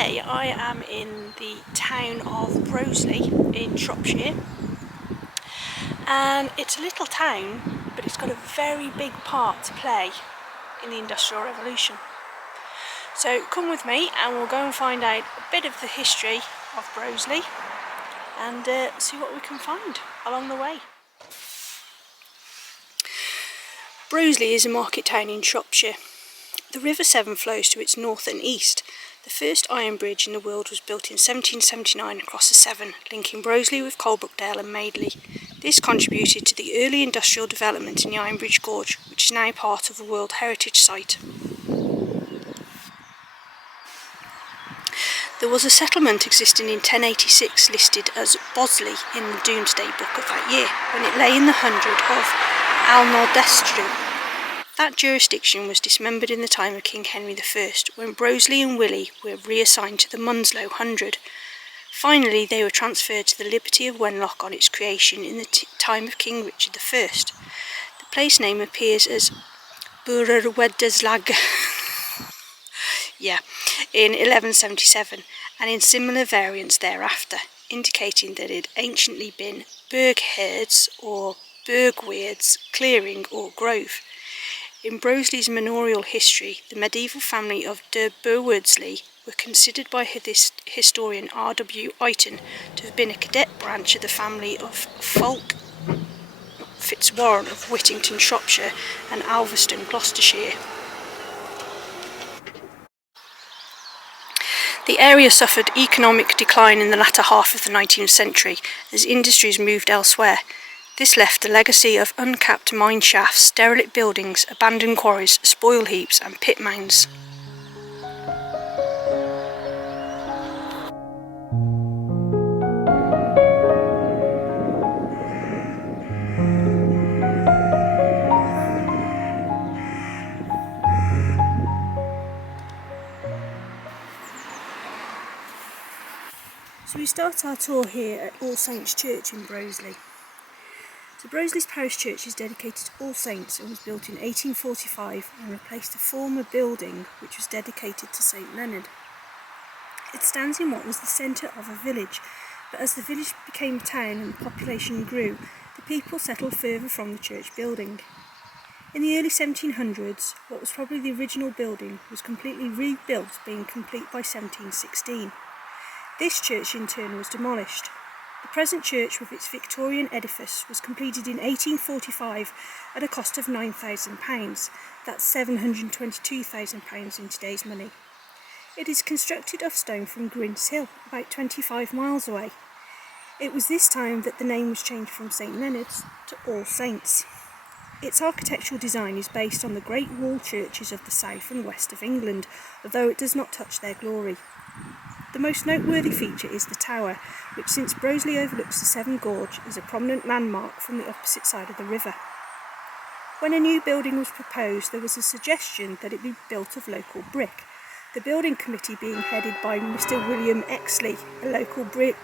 today I am in the town of Broseley in Shropshire, and it's a little town but it's got a very big part to play in the Industrial Revolution. So come with me and we'll go and find out a bit of the history of Broseley and see what we can find along the way. Broseley is a market town in Shropshire. The River Severn flows to its north and east. The first iron bridge in the world was built in 1779 across the Severn, linking Broseley with Coalbrookdale and Madeley. This contributed to the early industrial development in the Iron Bridge Gorge, which is now part of a World Heritage Site. There was a settlement existing in 1086 listed as Broseley in the Domesday Book of that year, when it lay in the hundred of Alnordestru. That jurisdiction was dismembered in the time of King Henry I, when Broseley and Willey were reassigned to the Munslow Hundred. Finally, they were transferred to the Liberty of Wenlock on its creation in the time of King Richard I. The place name appears as Burerwedeslag in 1177, and in similar variants thereafter, indicating that it had anciently been Burgherds or Burgweirds, clearing or grove. In Broseley's manorial history, the medieval family of de Burwardsley were considered by historian R.W. Eighton to have been a cadet branch of the family of Fulk Fitzwarren of Whittington, Shropshire, and Alveston, Gloucestershire. The area suffered economic decline in the latter half of the 19th century as industries moved elsewhere. This left a legacy of uncapped mine shafts, derelict buildings, abandoned quarries, spoil heaps and pit mounds. So we start our tour here at All Saints Church in Broseley. So Broseley's parish church is dedicated to All Saints and was built in 1845 and replaced a former building which was dedicated to St Leonard. It stands in what was the centre of a village, but as the village became a town and the population grew, the people settled further from the church building. In the early 1700s, what was probably the original building was completely rebuilt, being complete by 1716. This church in turn was demolished. The present church with its Victorian edifice was completed in 1845 at a cost of £9,000. That's £722,000 in today's money. It is constructed of stone from Grin's Hill, about 25 miles away. It was this time that the name was changed from St Leonard's to All Saints. Its architectural design is based on the great wall churches of the south and west of England, although it does not touch their glory. The most noteworthy feature is the tower, which since Broseley overlooks the Severn Gorge is a prominent landmark from the opposite side of the river. When a new building was proposed, there was a suggestion that it be built of local brick, the building committee being headed by Mr. William Exley, a local brick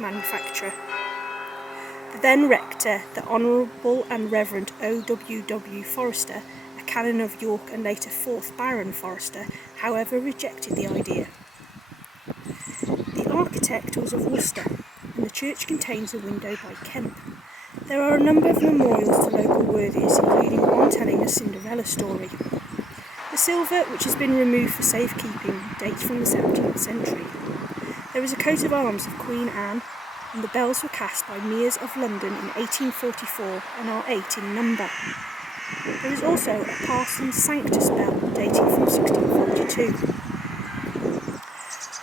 manufacturer. The then rector, the Honourable and Reverend O.W.W. Forrester, a canon of York and later 4th Baron Forrester, however rejected the idea. The architect was of Worcester, and the church contains a window by Kemp. There are a number of memorials to local worthies, including one telling a Cinderella story. The silver, which has been removed for safekeeping, dates from the 17th century. There is a coat of arms of Queen Anne, and the bells were cast by Mears of London in 1844 and are 8 in number. There is also a Parson's Sanctus bell dating from 1642.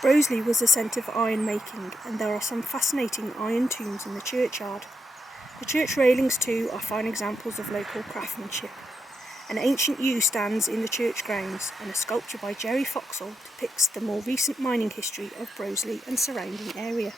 Broseley was a centre for iron making, and there are some fascinating iron tombs in the churchyard. The church railings too are fine examples of local craftsmanship. An ancient yew stands in the church grounds, and a sculpture by Jerry Foxall depicts the more recent mining history of Broseley and surrounding area.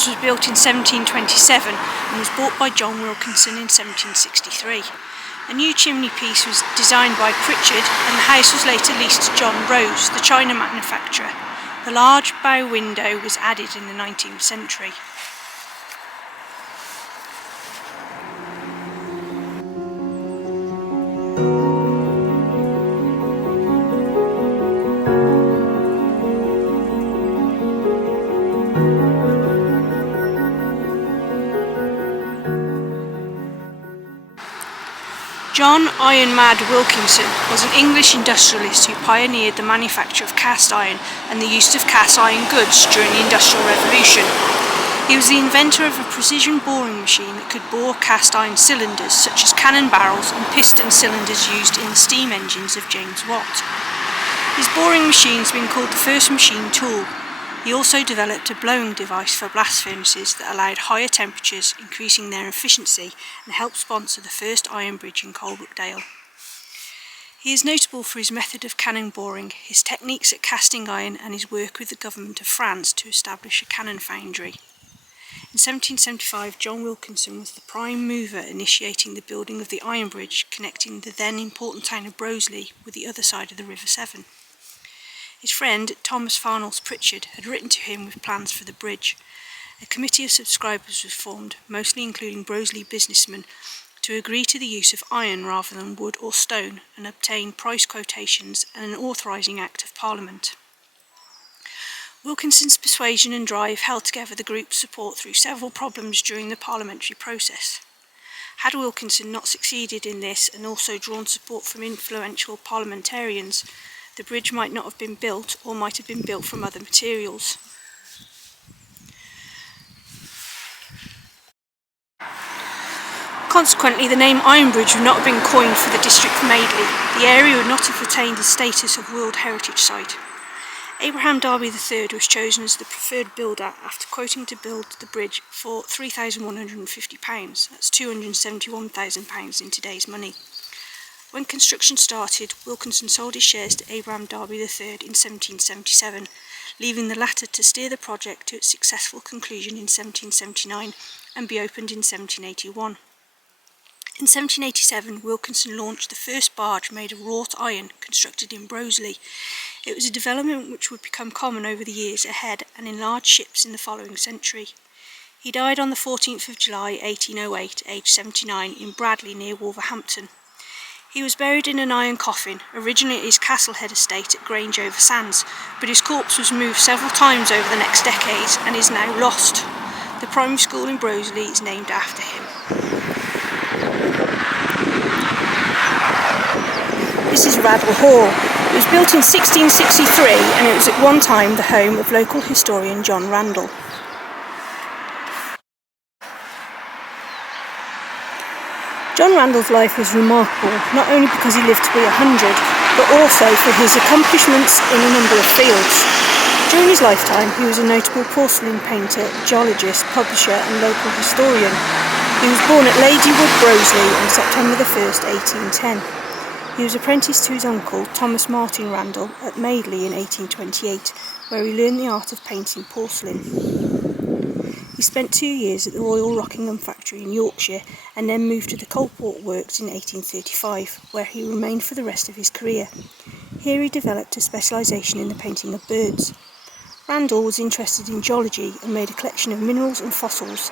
John's was built in 1727 and was bought by John Wilkinson in 1763. A new chimney piece was designed by Pritchard, and the house was later leased to John Rose, the china manufacturer. The large bow window was added in the 19th century. John Iron Mad Wilkinson was an English industrialist who pioneered the manufacture of cast iron and the use of cast iron goods during the Industrial Revolution. He was the inventor of a precision boring machine that could bore cast iron cylinders such as cannon barrels and piston cylinders used in the steam engines of James Watt. His boring machine has been called the first machine tool. He also developed a blowing device for blast furnaces that allowed higher temperatures, increasing their efficiency, and helped sponsor the first iron bridge in Coalbrookdale. He is notable for his method of cannon boring, his techniques at casting iron, and his work with the government of France to establish a cannon foundry. In 1775, John Wilkinson was the prime mover initiating the building of the iron bridge connecting the then important town of Broseley with the other side of the River Severn. His friend, Thomas Farnells Pritchard, had written to him with plans for the bridge. A committee of subscribers was formed, mostly including Broseley businessmen, to agree to the use of iron rather than wood or stone and obtain price quotations and an authorising Act of Parliament. Wilkinson's persuasion and drive held together the group's support through several problems during the parliamentary process. Had Wilkinson not succeeded in this and also drawn support from influential parliamentarians, the bridge might not have been built or might have been built from other materials. Consequently, the name Iron Bridge would not have been coined for the district of Madeley. The area would not have retained the status of World Heritage Site. Abraham Darby III was chosen as the preferred builder after quoting to build the bridge for £3,150. That's £271,000 in today's money. When construction started, Wilkinson sold his shares to Abraham Darby III in 1777, leaving the latter to steer the project to its successful conclusion in 1779 and be opened in 1781. In 1787, Wilkinson launched the first barge made of wrought iron constructed in Broseley. It was a development which would become common over the years ahead and in large ships in the following century. He died on the 14th of July 1808, aged 79, in Bradley near Wolverhampton. He was buried in an iron coffin, originally at his Castlehead estate at Grange-over-Sands, but his corpse was moved several times over the next decades and is now lost. The primary school in Broseley is named after him. This is Raddle Hall. It was built in 1663 and it was at one time the home of local historian John Randall. John Randall's life was remarkable, not only because he lived to be 100, but also for his accomplishments in a number of fields. During his lifetime, he was a notable porcelain painter, geologist, publisher and local historian. He was born at Ladywood, Broseley on September 1st, 1810. He was apprenticed to his uncle, Thomas Martin Randall, at Madeley in 1828, where he learned the art of painting porcelain. He spent 2 years at the Royal Rockingham factory in Yorkshire and then moved to the Coalport Works in 1835, where he remained for the rest of his career. Here he developed a specialisation in the painting of birds. Randall was interested in geology and made a collection of minerals and fossils.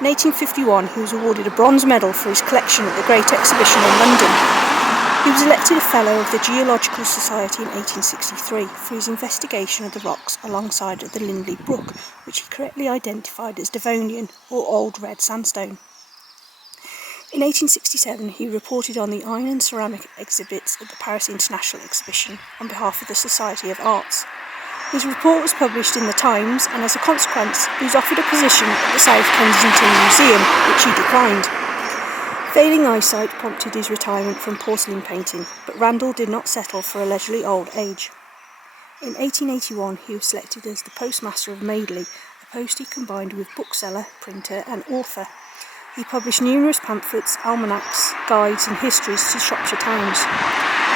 In 1851 he was awarded a bronze medal for his collection at the Great Exhibition in London. He was elected a Fellow of the Geological Society in 1863 for his investigation of the rocks alongside of the Lindley Brook, which he correctly identified as Devonian or Old Red Sandstone. In 1867 he reported on the iron and ceramic exhibits at the Paris International Exhibition on behalf of the Society of Arts. His report was published in the Times and as a consequence he was offered a position at the South Kensington Museum, which he declined. Failing eyesight prompted his retirement from porcelain painting, but Randall did not settle for allegedly old age. In 1881 he was selected as the postmaster of Madeley, a post he combined with bookseller, printer and author. He published numerous pamphlets, almanacs, guides and histories to Shropshire towns.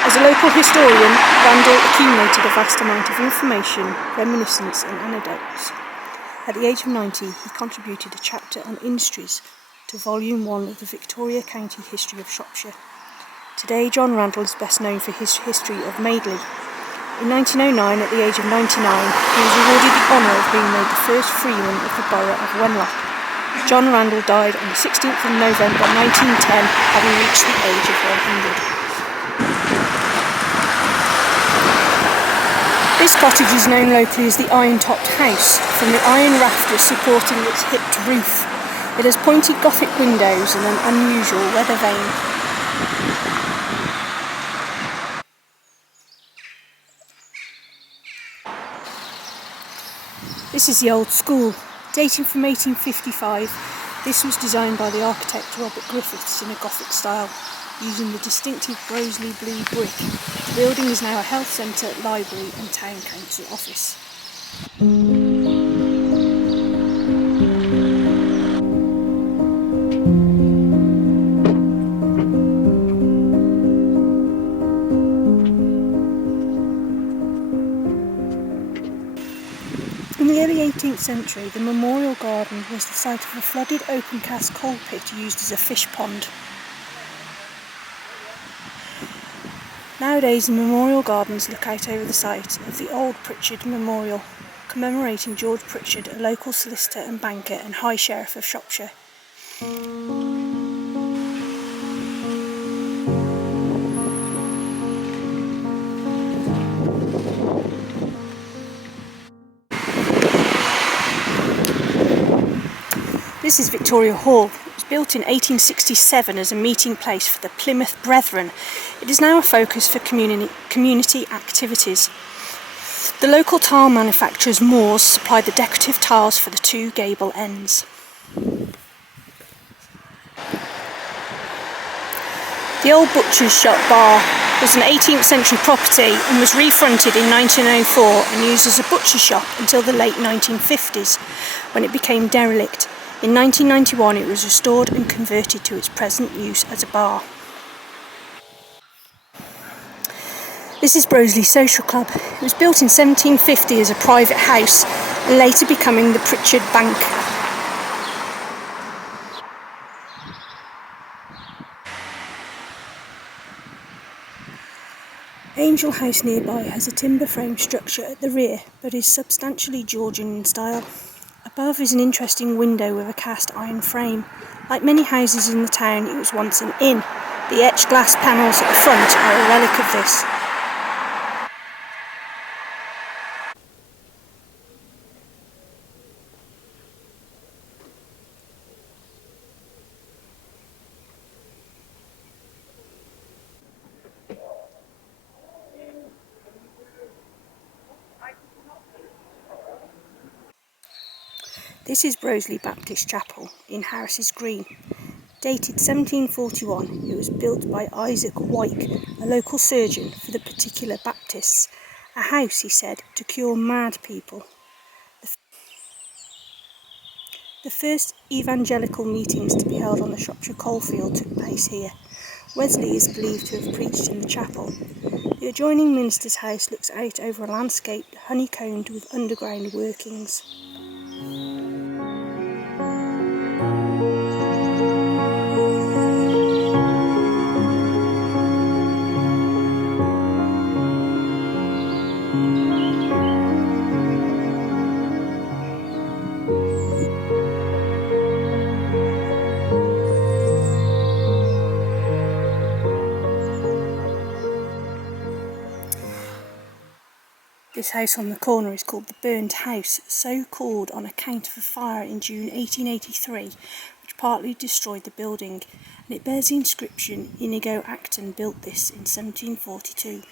As a local historian, Randall accumulated a vast amount of information, reminiscence and anecdotes. At the age of 90, he contributed a chapter on industries to Volume 1 of the Victoria County History of Shropshire. Today, John Randall is best known for his history of Madeley. In 1909, at the age of 99, he was awarded the honour of being made the first freeman of the borough of Wenlock. John Randall died on the 16th of November 1910, having reached the age of 100. This cottage is known locally as the Iron-Topped House, from the iron rafters supporting its hipped roof. It has pointed Gothic windows and an unusual weather vane. This is the old school, dating from 1855. This was designed by the architect Robert Griffiths in a Gothic style, using the distinctive Broseley blue brick. The building is now a health centre, library and town council office. In the early 18th century, the Memorial Garden was the site of a flooded open-cast coal pit used as a fish pond. Nowadays, the Memorial Gardens look out over the site of the old Pritchard Memorial, commemorating George Pritchard, a local solicitor and banker and High Sheriff of Shropshire. This is Victoria Hall. It was built in 1867 as a meeting place for the Plymouth Brethren. It is now a focus for community activities. The local tile manufacturers Moores supplied the decorative tiles for the two gable ends. The old butcher's shop bar was an 18th century property and was refronted in 1904 and used as a butcher shop until the late 1950s, when it became derelict. In 1991 it was restored and converted to its present use as a bar. This is Broseley Social Club. It was built in 1750 as a private house, later becoming the Pritchard Bank. Angel House nearby has a timber frame structure at the rear, but is substantially Georgian in style. Above is an interesting window with a cast iron frame. Like many houses in the town, it was once an inn. The etched glass panels at the front are a relic of this. This is Broseley Baptist Chapel in Harris's Green. Dated 1741, it was built by Isaac Wyke, a local surgeon for the particular Baptists. A house, he said, to cure mad people. The first evangelical meetings to be held on the Shropshire coalfield took place here. Wesley is believed to have preached in the chapel. The adjoining minister's house looks out over a landscape honeycombed with underground workings. This house on the corner is called the Burnt House, so called on account of a fire in June 1883 which partly destroyed the building, and it bears the inscription Inigo Acton built this in 1742.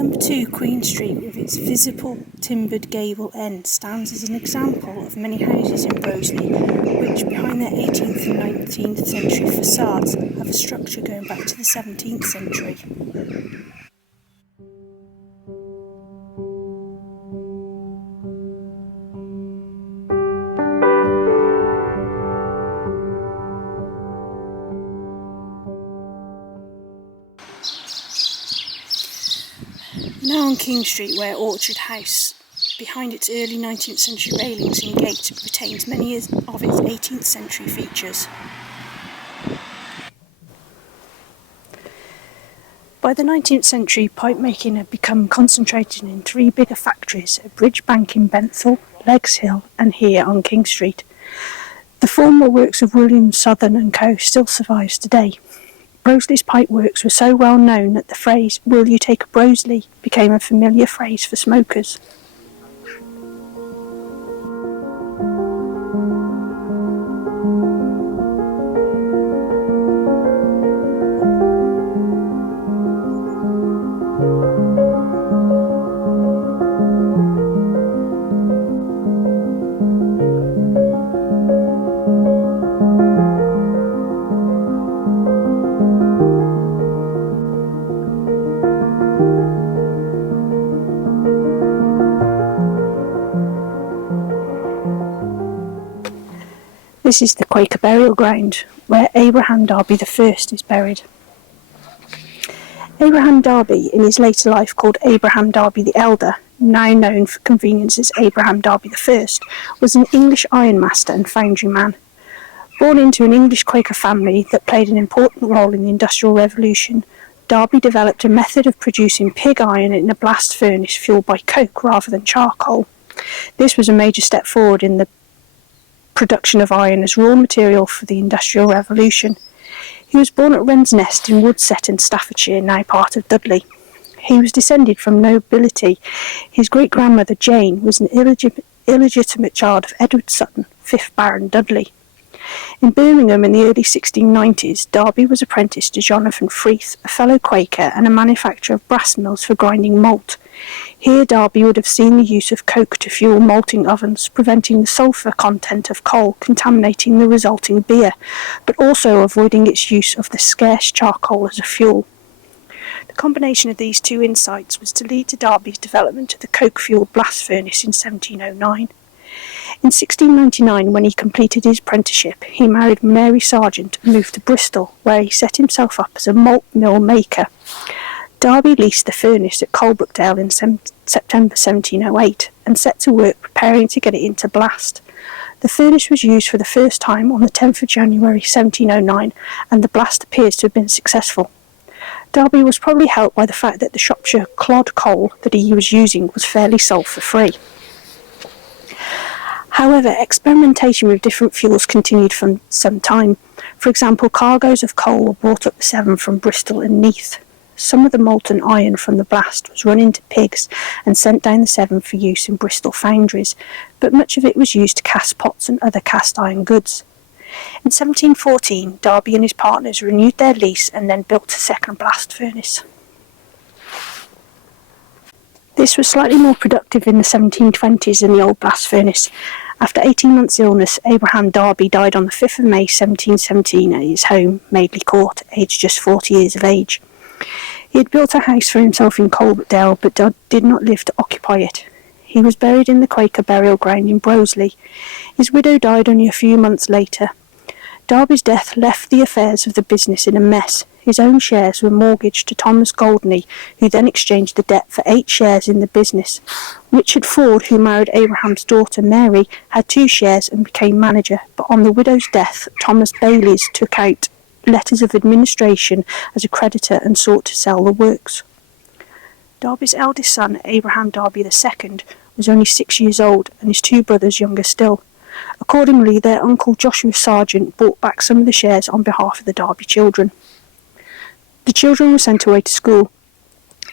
Number 2 Queen Street, with its visible timbered gable end, stands as an example of many houses in Broseley which, behind their 18th and 19th century facades, have a structure going back to the 17th century. Now on King Street, where Orchard House, behind its early 19th century railings and gate, retains many of its 18th century features. By the 19th century, pipe making had become concentrated in 3 bigger factories at Bridge Bank in Benthall, Leggs Hill and here on King Street. The former works of William Southern and Co. still survives today. Broseley's pipe works were so well known that the phrase, "Will you take a Broseley?" became a familiar phrase for smokers. This is the Quaker burial ground, where Abraham Darby I is buried. Abraham Darby, in his later life called Abraham Darby the Elder, now known for convenience as Abraham Darby I, was an English ironmaster and foundry man. Born into an English Quaker family that played an important role in the Industrial Revolution, Darby developed a method of producing pig iron in a blast furnace fuelled by coke rather than charcoal. This was a major step forward in the production of iron as raw material for the Industrial Revolution. He was born at Wren's Nest in Woodset in Staffordshire, now part of Dudley. He was descended from nobility. His great-grandmother Jane was an illegitimate child of Edward Sutton, 5th Baron Dudley. In Birmingham in the early 1690s, Darby was apprenticed to Jonathan Freeth, a fellow Quaker and a manufacturer of brass mills for grinding malt. Here Darby would have seen the use of coke to fuel malting ovens, preventing the sulphur content of coal contaminating the resulting beer, but also avoiding its use of the scarce charcoal as a fuel. The combination of these two insights was to lead to Darby's development of the coke-fuelled blast furnace in 1709. In 1699, when he completed his apprenticeship, he married Mary Sargent and moved to Bristol, where he set himself up as a malt mill maker. Darby leased the furnace at Coalbrookdale in September 1708 and set to work preparing to get it into blast. The furnace was used for the first time on the 10th of January 1709, and the blast appears to have been successful. Darby was probably helped by the fact that the Shropshire clod coal that he was using was fairly sulphur-free. However, experimentation with different fuels continued for some time. For example, cargoes of coal were brought up the Severn from Bristol and Neath. Some of the molten iron from the blast was run into pigs and sent down the Severn for use in Bristol foundries, but much of it was used to cast pots and other cast iron goods. In 1714, Darby and his partners renewed their lease and then built a second blast furnace. This was slightly more productive in the 1720s than the old blast furnace. After 18 months' illness, Abraham Darby died on the 5th of May 1717 at his home, Madeley Court, aged just 40 years of age. He had built a house for himself in Coalbrookdale, but did not live to occupy it. He was buried in the Quaker burial ground in Broseley. His widow died only a few months later. Darby's death left the affairs of the business in a mess. His own shares were mortgaged to Thomas Goldney, who then exchanged the debt for 8 shares in the business. Richard Ford, who married Abraham's daughter Mary, had 2 shares and became manager, but on the widow's death, Thomas Bayliss took out letters of administration as a creditor and sought to sell the works. Darby's eldest son, Abraham Darby II, was only 6 years old, and his 2 brothers younger still. Accordingly, their uncle Joshua Sargent bought back some of the shares on behalf of the Darby children. The children were sent away to school,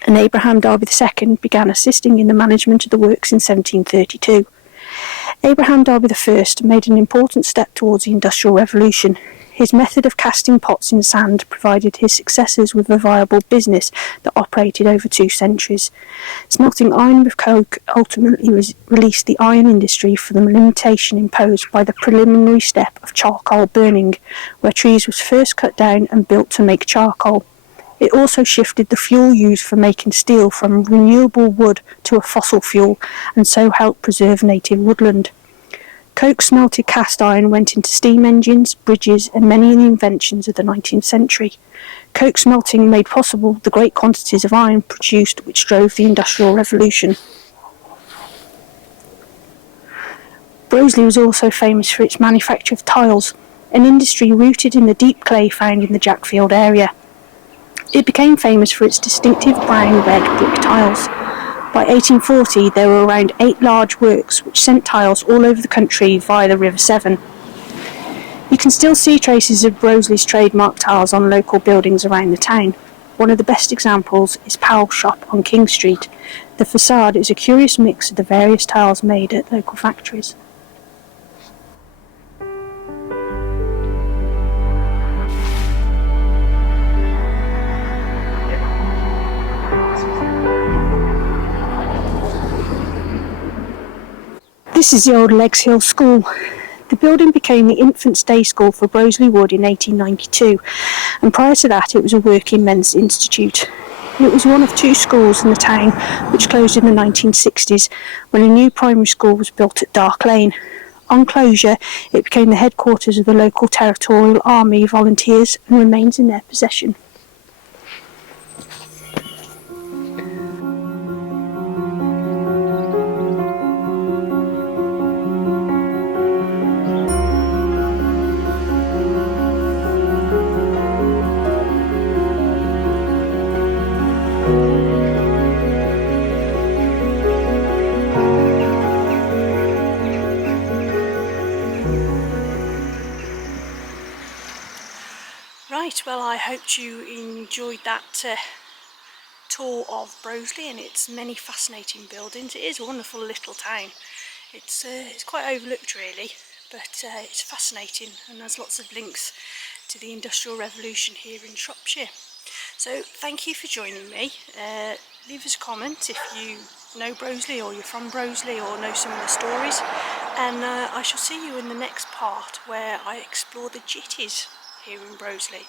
and Abraham Darby II began assisting in the management of the works in 1732. Abraham Darby I made an important step towards the Industrial Revolution. His method of casting pots in sand provided his successors with a viable business that operated over 2 centuries. Smelting iron with coke ultimately released the iron industry from the limitation imposed by the preliminary step of charcoal burning, where trees was first cut down and built to make charcoal. It also shifted the fuel used for making steel from renewable wood to a fossil fuel, and so helped preserve native woodland. Coke-smelted cast iron went into steam engines, bridges, and many of the inventions of the 19th century. Coke smelting made possible the great quantities of iron produced which drove the Industrial Revolution. Broseley was also famous for its manufacture of tiles, an industry rooted in the deep clay found in the Jackfield area. It became famous for its distinctive brown-red brick tiles. By 1840, there were around 8 large works which sent tiles all over the country via the River Severn. You can still see traces of Broseley's trademark tiles on local buildings around the town. One of the best examples is Powell's shop on King Street. The facade is a curious mix of the various tiles made at local factories. This is the old Leggs Hill School. The building became the Infants' Day School for Broseley Wood in 1892, and prior to that it was a working men's institute. It was one of 2 schools in the town which closed in the 1960s when a new primary school was built at Dark Lane. On closure, it became the headquarters of the local Territorial Army volunteers and remains in their possession. Right, well, I hope you enjoyed that tour of Broseley and its many fascinating buildings. It is a wonderful little town. It's quite overlooked really, but it's fascinating, and there's lots of links to the Industrial Revolution here in Shropshire. So thank you for joining me. Leave us a comment if you know Broseley, or you're from Broseley, or know some of the stories, and I shall see you in the next part where I explore the jitties here in Broseley.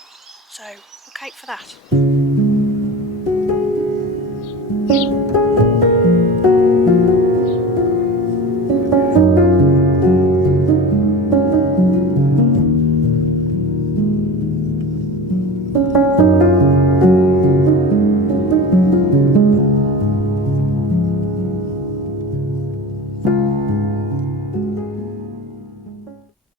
So look out for that.